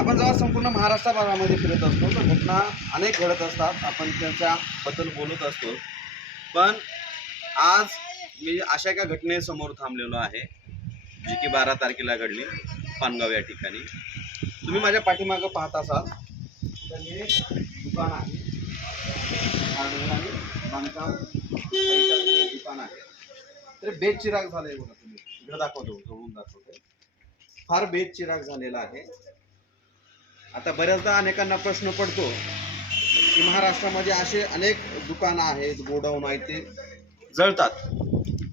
आपण जेव्हा संपूर्ण महाराष्ट्र भागामध्ये फिरत असतो तर घटना अनेक घडत असतात. आपण त्यांच्याबद्दल बोलत असतो. पण आज मी अशा एका घटनेसमोर थांबलेलो आहे जी की बारा तारखेला घडली पानगाव या ठिकाणी. तुम्ही माझ्या पाठीमागं पाहत असाल. तर हे दुकान आहे. हार्डवेअर आणि बांधकाम दुकान आहे. तर बेच चिराग झालंय बघा तुम्ही. इकडे दाखवतो जवळून दाखवतो. फार बेच चिराग झालेला आहे. आता बऱ्याचदा अनेकांना प्रश्न पडतो की महाराष्ट्रामध्ये असे अनेक दुकानं आहेत गोडाऊन आहेत ते जळतात.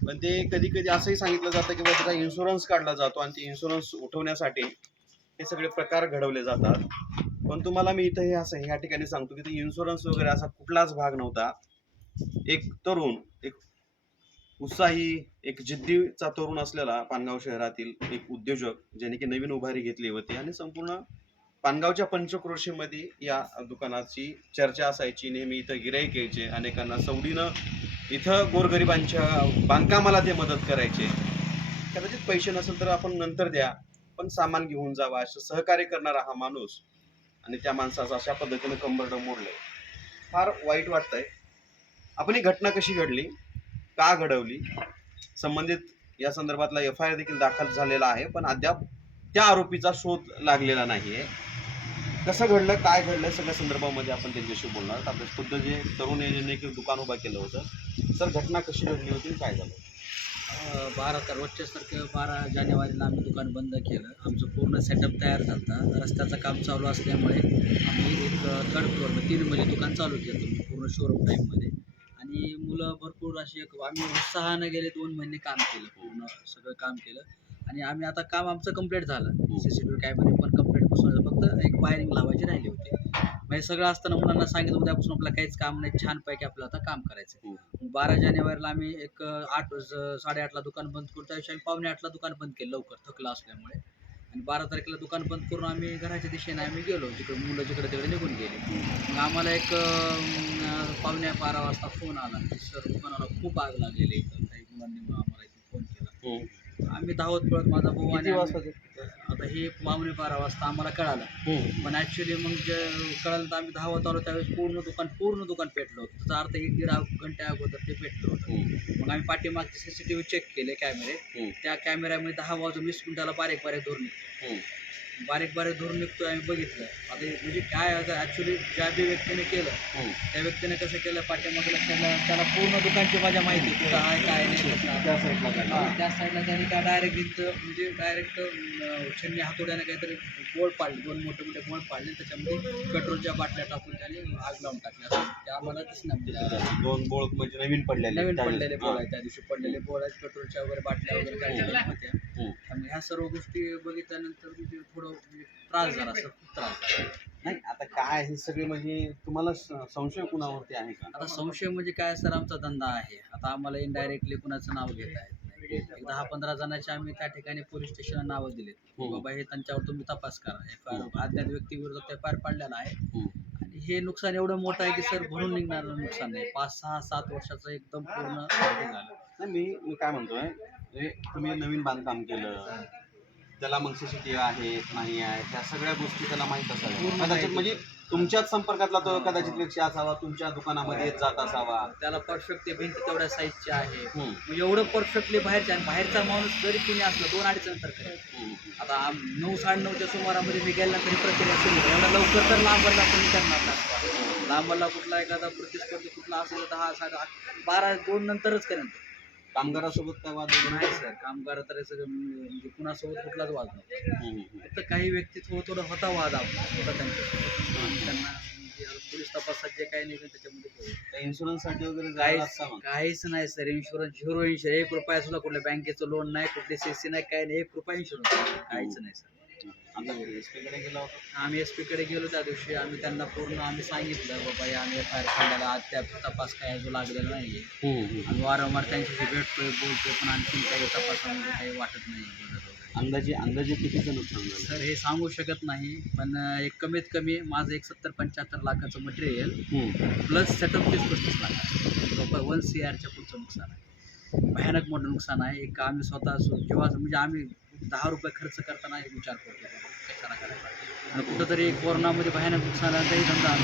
पण ते कधी कधी असंही सांगितलं जातं की बाबा त्याचा इन्शुरन्स काढला जातो आणि ते इन्शुरन्स उठवण्यासाठी हे सगळे प्रकार घडवले जातात. पण तुम्हाला मी इथं हे असं ह्या ठिकाणी सांगतो की ते इन्शुरन्स वगैरे असा कुठलाच भाग नव्हता. एक तरुण एक उत्साही एक जिद्दीचा तरुण असलेला पानगाव शहरातील एक उद्योजक ज्याने की नवीन उभारी घेतली होती आणि संपूर्ण पानगावच्या पंचक्रोशीमध्ये या दुकानाची चर्चा असायची. नेहमी इथं गिराईक यायचे. अनेकांना सवडीनं इथं गोरगरिबांच्या बांधकामाला ते मदत करायचे. कदाचित पैसे नसेल तर आपण नंतर द्या पण सामान घेऊन जावा असं सहकार्य करणारा हा माणूस आणि त्या माणसाचं अशा पद्धतीनं कंबरडं मोडलंय फार वाईट वाटतंय. आपण ही घटना कशी घडली? का घडवली? संबंधित या संदर्भातला एफ आय आर देखील दाखल झालेला आहे पण अद्याप त्या आरोपीचा शोध लागलेला नाही आहे कसं घडलं काय घडलं सगळ्या संदर्भामध्ये आपण त्यांच्याशी बोलणार आहोत. आपल्या खुद्द जे तरुण ज्यांनी एक दुकान उभा केलं होतं. सर घटना कशी घडली होती काय झालं बारा तर रोजच्याच तारखे बारा जानेवारीला आम्ही दुकान बंद केलं. आमचं पूर्ण सेटअप तयार झालं रस्त्याचं काम चालू असल्यामुळे आम्ही एक थर्ड फ्लोअर तीन मध्ये दुकान चालू केलं पूर्ण शोरूम टाईपमध्ये आणि मुलं भरपूर अशी एक आम्ही उत्साहानं गेले दोन महिने काम केलं पूर्ण सगळं काम केलं. आणि आम्ही आता काम आमचं कंप्लीट झालं. सी सी टी व्ही कॅमेरे पण बसवलं फक्त एक वायरिंग लावायची राहिली होती. म्हणजे सगळं असताना मुलांना सांगितलं उद्यापासून आपल्याला काहीच काम नाही छानपैकी आपल्याला आता काम करायचं आहे. बारा जानेवारीला आम्ही एक आठ साडेआठला दुकान बंद करून त्या दिवशी आम्ही पावणे आठला दुकान बंद केलं लवकर थकलं असल्यामुळे. आणि बारा तारखेला दुकान बंद करून आम्ही घराच्या दिशेने आम्ही गेलो जिकडे मुलं जिकडे तिकडे निघून गेली. मग आम्हाला एक पावणे बारा वाजता फोन आला. की सर दुकानाला खूप आग लागलेली इथं काही मुलांनी मग आम्हाला इथे फोन केला. आम्ही धावत पळत माझा भाऊ आणि आता हे पावणे बारा वाजता आम्हाला कळालं. पण ॲक्च्युली मग जे कळालं तर आम्ही धावत आलो त्यावेळेस पूर्ण दुकान पूर्ण दुकान पेटलं होतं. त्याचा अर्थ एक दीड घंटे अगोदर ते पेटलं होतं. मग आम्ही पाठीमागचे C C T V check केले कॅमेरे त्या कॅमेऱ्यामध्ये दहा वाजून वीस मिनिटाला बारीक बारीक धोरण निघतो. बारीक बारीक धोरण निघतोय आम्ही बघितलं. आता म्हणजे काय आता ॲक्च्युली ज्या बी व्यक्तीने केलं त्या व्यक्तीने कसं केलं? पाठीमागला त्याला त्याला पूर्ण दुकानची माझ्या माहिती कुठं आहे काय नाही. त्या साईडला काय हा, त्या साईडला त्यांनी काय डायरेक्ट म्हणजे डायरेक्ट छन्नी हातोड्याने काहीतरी बोळ पाडले दोन मोठे मोठे बोळ पाडले त्याच्यामध्ये पेट्रोलच्या बाटल्या टाकून त्याने आग लावून टाकल्या ते आम्हाला दिसणार म्हणजे दोन बोळ म्हणजे नवीन पडलेले नवीन. पडलेले बोळ आहेत त्या दिवशी पडलेले बोळ आहेत पेट्रोलच्या वगैरे बाटल्या वगैरे त्या ठिकाणी होत्या. त्यामुळे ह्या सर्व गोष्टी बघितल्यानंतर म्हणजे थोडं म्हणजे त्रास झाला असं खूप त्रास झाला. नाही आता काय हे सगळे म्हणजे तुम्हाला संशय कुणावरती आहे का? आता संशय म्हणजे काय सर आमचा धंदा आहे. आता आम्हाला इनडायरेक्टली कुणाचं नाव घेता नाही. एक दहा पंधरा जणांचे आम्ही त्या ठिकाणी पोलीस स्टेशनला नावं दिलेत. की हम्म. बाबा हे त्यांच्यावर तुम्ही तपास करा. एफ आय आर अज्ञात व्यक्तीविरोधात एफ आय आर पाडलेला आहे. हम्म. आणि हे नुकसान एवढं मोठं आहे की सर भरून निघणारं नुकसान नाही. पाच सहा सात वर्षाचं एकदम पूर्ण हे झालं. नाही मी मी काय म्हणतोय तुम्ही नवीन बांधकाम केलं त्याला मग सीसीटीव्ही आहे नाही आहे त्या सगळ्या गोष्टी त्याला माहीत असाव्या पूर्ण कदाचित माहिती. म्हणजे तुमच्याच संपर्कातला तो कदाचित व्यक्ती असावा तुमच्या दुकानामध्ये येत जात असावा त्याला परफेक्ट ते भिंत तेवढ्या साईजची आहे हम्म. मग एवढं परफेक्टली बाहेरच्या आणि बाहेरचा माणूस जरी कुणी असलं दोन अडीच नंतर हम्म. आता आम- नऊ साडेनऊच्या सुमारामध्ये मी गेल्यानंतर ही प्रक्रिया सुरू आहे. एवढ्या लवकर तर लांबरला कोणी करणार नाही लांबरला कुठला एखादा प्रतिस्पर्धी कुठला असेल तर दहा साडे आठ बारा दोन नंतरच करेन. कामगारासोबत काय वाद वगैरे नाही सर? कामगार तर सगळं म्हणजे कुणासोबत कुठलाच वाद नाही. हम्म, हम्म. फक्त काही व्यक्ती थोडं थोडं होता वाद आपला होता त्यांच्यासोबत. त्यांना म्हणजे आता पोलीस तपासात जे काही निघेल त्याच्यामध्ये बघू. त्या इन्शुरन्ससाठी वगैरे जायला काहीच मग? काहीच नाही सर. इन्शुरन्स झिरो इन्शुरन्स एक रुपया सुद्धा कुठल्या बँकेचं लोन नाही कुठली सीसी नाही काही नाही. एक रुपया इन्शुरन्स काहीच नाही सर. आता एस गेला आम्ही एसकडे गेलो त्या दिवशी. आम्ही त्यांना पूर्ण आम्ही सांगितलं बाबा हे आम्ही एफ आय आर आज त्या तपास काय अजून लागलेला नाही आहे आणि वारंवार त्यांच्याशी भेटतोय बोलतोय पण आणखीन काही तपासामध्ये काही वाटत नाही. अंदाजे अंदाजे कितीचं नुकसान झालं सर हे सांगू शकत नाही पण एक कमीत कमी माझं एक सत्तर पंच्याहत्तर लाखाचं मटेरियल. प्लस सेटअप तीस पस्तीस लाख वन सी आरच्या पुढचं नुकसान आहे. भयानक मोठं नुकसान आहे. एक आम्ही स्वतः जेव्हा म्हणजे आम्ही दहा रुपये खर्च करताना एक विचार करतो. कचरा करायचा आणि कुठंतरी कोरोनामध्ये भयानक नुकसान झालं तरी धंदा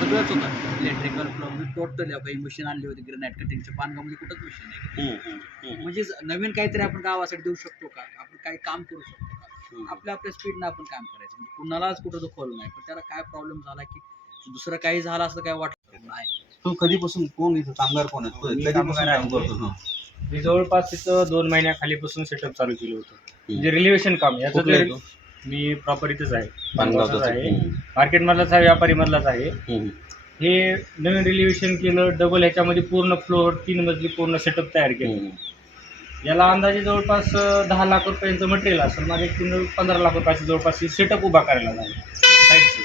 सगळंच होतं. इलेक्ट्रिकल प्लॉम्बिंग टोटली काही मशीन आणली होती ग्रेनाईट कटिंगच्या पानगावमध्ये कुठंच मशीन नाही. म्हणजे नवीन काहीतरी आपण गावासाठी देऊ शकतो का? आपण काही काम करू शकतो का. आपल्या आपल्या स्पीडनं आपण काम करायचं. म्हणजे कुणालाच कुठं दुखवलं नाही. पण त्याला काय प्रॉब्लेम झाला की दुसरं काही झालं असं काय वाटलं नाही. तू कधीपासून कोण इथं कामगार कोण आहे. तू मी आहे. जवळपास तिथं दोन महिन्याखालीपासून सेटअप चालू केलं होतं. म्हणजे रिलेव्हेशन काम याचं कुठलं आहे तू? मी प्रॉपर इथंच आहे पानगावचाच पानगावचाच आहे हम्म. मार्केटमधलाच आहे व्यापारीमधलाच आहे हम्म. हे नवीन रिलेव्हेशन केलं डबल ह्याच्यामध्ये पूर्ण फ्लोअर तीन मजली पूर्ण सेटअप तयार केलं हम्म. याला अंदाजे जवळपास अं, दहा लाख रुपयांचं मटेरियल असेल माझे एकूण पंधरा लाख रुपयाचं जवळपास सेटअप उभा करायला झालं साईडचे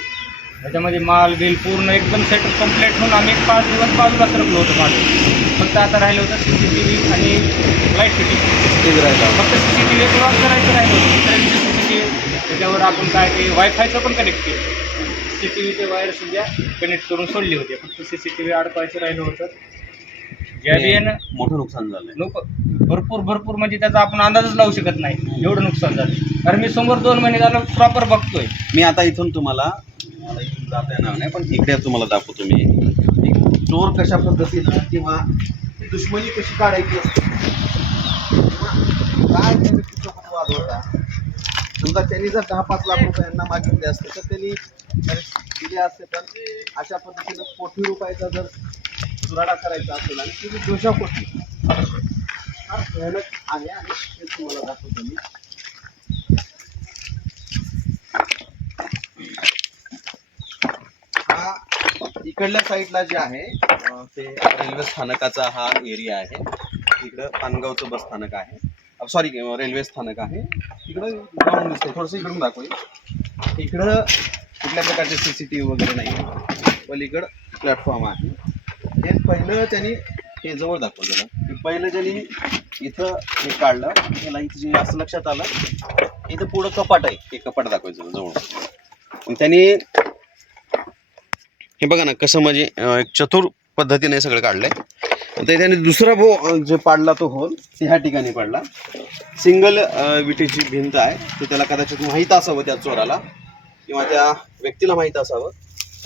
त्याच्यामध्ये माल बिल पूर्ण एकदम सेटअप कंप्लीट होऊन आम्ही एक पाच दिवस बाजूला सरकलो होतो माझं फक्त आता राहिलं होतं सी सी टी व्ही आणि लाइट फिटिंग राहिला? फक्त C C T V cross करायचं राहिलं होतं. दुसऱ्या दिवशी सी सी टी व्ही त्याच्यावर आपण काय ते वायफायचं पण कनेक्ट केलं. सी टी व्हीचे वायर सुद्धा कनेक्ट करून सोडले होते. फक्त सी सी टी व्ही अडकवायचं राहिलं होतं. ज्या मोठं नुकसान झालंय. लोक भरपूर भरपूर म्हणजे त्याचा आपण अंदाजच लावू शकत नाही. एवढं नुकसान झालं कारण मी समोर दोन महिने झालं प्रॉपर बघतोय. मी आता इथून तुम्हाला जाता येणार नाही पण इकडे तुम्हाला दाखवतो मी. चोर कशा पद्धतीनं किंवा दुश्मनी कशी काढायची असते? काय त्या व्यक्तीसोबत वाद होता समजा त्यांनी जर दहा पाच लाख रुपयांना मागितले असते तर त्यांनी दिले असते तर अशा पद्धतीनं कोटी रुपयाचा जर चुराडा करायचा असेल आणि तुम्ही दोषापोटी फार भयानक आहे आणि ते तुम्हाला दाखवतो मी. इकडल्या साईडला जे आहे ते रेल्वे स्थानकाचा हा एरिया आहे. इकडं पानगावचं बस स्थानक आहे. सॉरी रेल्वे स्थानक आहे. इकडं ग्राउंड दिसतंय. थोडंसं इकडून दाखवू. इकडं कुठल्या प्रकारचे सी सी टी व्ही वगैरे नाही पलीकडं प्लॅटफॉर्म आहे. हे पहिलं त्यांनी हे जवळ दाखवलं जरा. पहिलं ज्यांनी इथं हे काढलं याला इथं जे असं लक्षात आलं इथं पुढं कपाट आहे. हे कपाट दाखवायचं जवळ. मग त्यांनी हे बघा ना कसं म्हणजे एक चतुर पद्धतीने सगळं सगळं काढलंय. तर त्याने दुसरा भो जे पाडला तो होल ह्या ठिकाणी पाडला. सिंगल विटेची भिंत आहे ते त्याला कदाचित माहीत असावं त्या चोराला किंवा त्या व्यक्तीला माहीत असावं.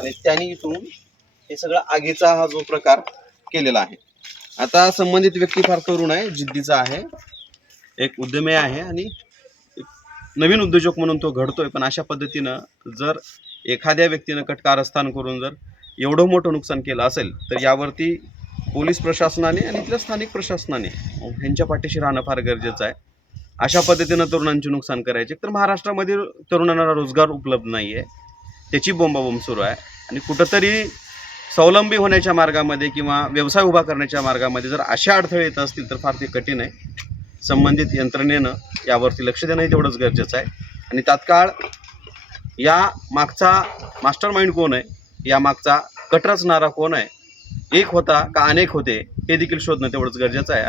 आणि त्यांनी इथून हे सगळं आगीचा हा जो प्रकार केलेला आहे. आता संबंधित व्यक्ती फार तरुण आहे जिद्दीचा आहे. एक उद्यमी आहे आणि एक नवीन उद्योजक म्हणून तो घडतोय पण अशा पद्धतीनं जर एखाद्या व्यक्तीनं कटकारस्थान करून जर एवढं मोठं नुकसान केलं असेल तर यावरती पोलीस प्रशासनाने आणि इथल्या स्थानिक प्रशासनाने ह्यांच्या पाठीशी राहणं फार गरजेचं आहे. अशा पद्धतीनं तरुणांचे नुकसान करायचे. तर महाराष्ट्रामध्ये तरुणांना रोजगार उपलब्ध नाही आहे त्याची बोंबाबोंब सुरू आहे. आणि कुठंतरी स्वावलंबी होण्याच्या मार्गामध्ये किंवा व्यवसाय उभा करण्याच्या मार्गामध्ये जर अशा अडथळे येत असतील तर फार ते कठीण आहे. संबंधित यंत्रणेनं यावरती लक्ष देणंही तेवढंच गरजेचं आहे. आणि तात्काळ या मागचा मास्टर माइंड कोण आहे? या मागचा कट रचणारा कोण आहे? एक होता का अनेक होते हे देखील शोधणं तेवढंच गरजेचं आहे.